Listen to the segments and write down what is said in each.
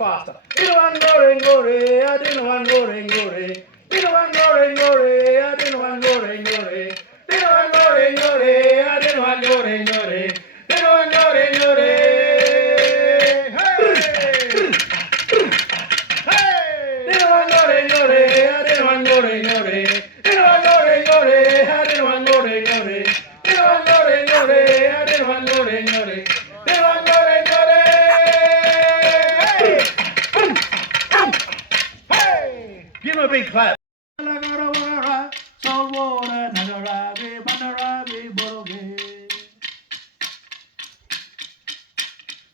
Faster. I didn't want go ring, go ring. Didn't want go ring, go ring. I didn't want go ring, go ring. Didn't want go ring, go ring. I didn't want go ring, go ring. Didn't want go ring, go ring. Hey! Didn't want go ring, go ring. I didn't want go ring, go ring. Didn't want go ring, go ring. I didn't want go ring, go ring. Didn't want go ring, go ring. I didn't want go ring, go ring. Didn't want go ring, go ring. Give him a big clap. Salt water, Nagarabi, Bandarabi, Boroge.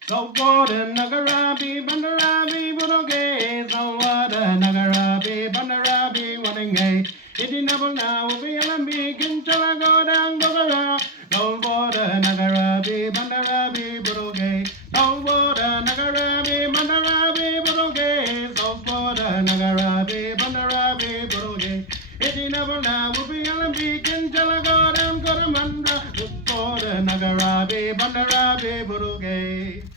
Salt water, Nagarabi, Bandarabi, Boroge. Salt water, Nagarabi, Bandarabi, Boroge. It is never now, we are big until I go down Gogara. Salt water, Nagarabi, Bandarabi, Boroge. Salt water, Nagarabi, Bandarabi, Boroge. Salt water, Nagarabi, Bandarabi, Boroge. It is never now, we are big until I go down Goramandra. Salt water, Nagarabi, Bandarabi, Boroge.